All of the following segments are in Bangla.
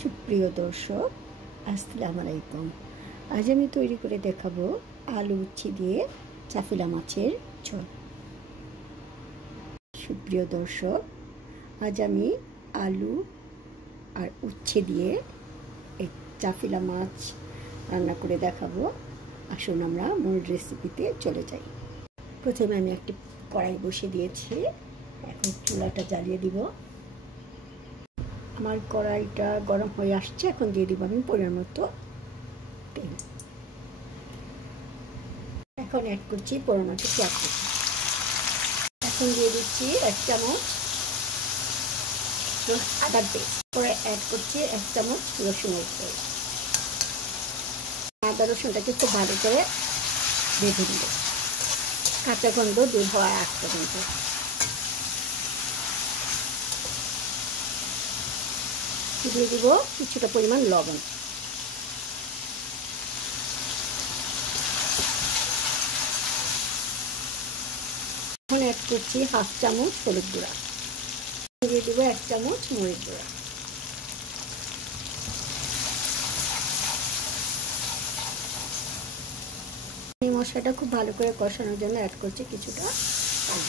সুপ্রিয় দর্শক, আসসালামু আলাইকুম। আজ আমি তৈরি করে দেখাবো আলু উচ্ছে দিয়ে চাফিলা মাছের ঝোল। সুপ্রিয় দর্শক, আজ আমি আলু আর উচ্ছে দিয়ে এই চাফিলা মাছ রান্না করে দেখাবো। আসুন আমরা মূল রেসিপিতে চলে যাই। প্রথমে আমি একটি কড়াই বসিয়ে দিয়েছি, এখন চুলাটা জ্বালিয়ে দিব। আমার কড়াইটা গরম হয়ে আসছে, এখন দিয়ে দিব আমি পরিমাণ মতো তেল। এখন অ্যাড করছি পরিমাণ মতো পেঁয়াজ কুচি। এখন দিয়ে দিচ্ছি 1 চামচ আদার পেস্ট, পরে অ্যাড করছি 1 চামচ রসুনের পেস্ট। আদা রসুনটাকে খুব ভালো করে ভেজে দিব, কাঁচা গন্ধ দূর হওয়ার আগ পর্যন্ত। দিয়ে দিব কিছুটা পরিমাণ লবণ। এখন অ্যাড করছি 1/2 চামচ হলুদ গুঁড়া, দিয়ে দিব 1 চামচ মরিচ গুঁড়া। এই মশলাটা খুব ভালো করে কষানোর জন্য অ্যাড করছি কিছুটা পানি।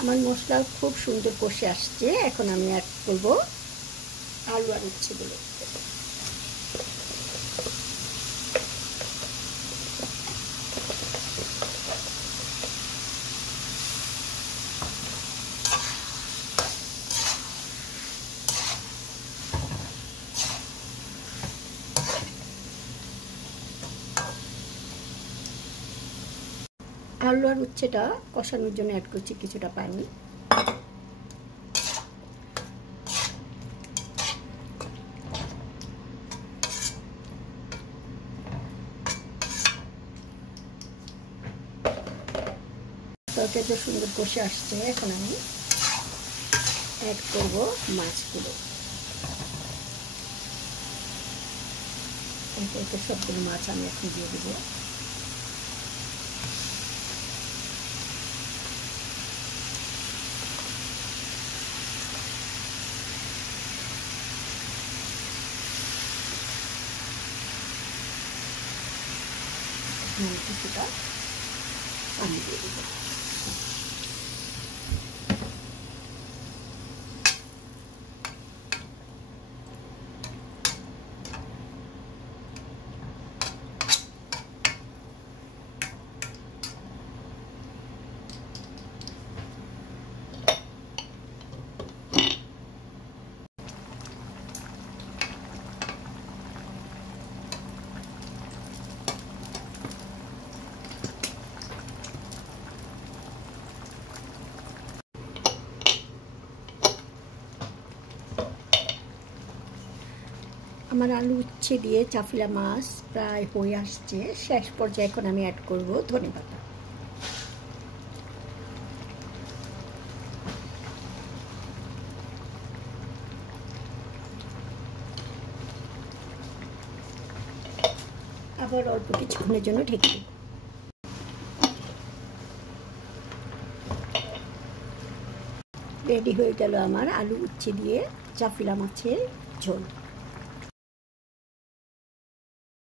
আমার মশলা খুব সুন্দর কষে আসছে, এখন আমি অ্যাড করব আলু আর উচ্ছেগুলো। আলু আর উচ্ছেটা কষানোর জন্য অ্যাড করছি কিছুটা পানি। তরকারিটা সুন্দর কষে আসছে, এখন আমি অ্যাড করব মাছগুলো। এতে সবগুলো মাছ আমি এখন দিয়ে দেবো। কিছুটা পানি দিয়ে দেবো। আমার আলু উচ্ছে দিয়ে চাফিলা মাছ প্রায় হয়ে আসছে, শেষ পর্যায়ে এখন আমি অ্যাড করব ধনেপাতা। আবার অল্প কিছুক্ষণের জন্য ঢেকে দেব। রেডি হয়ে গেল আমার আলু উচ্ছে দিয়ে চাফিলা মাছের ঝোল।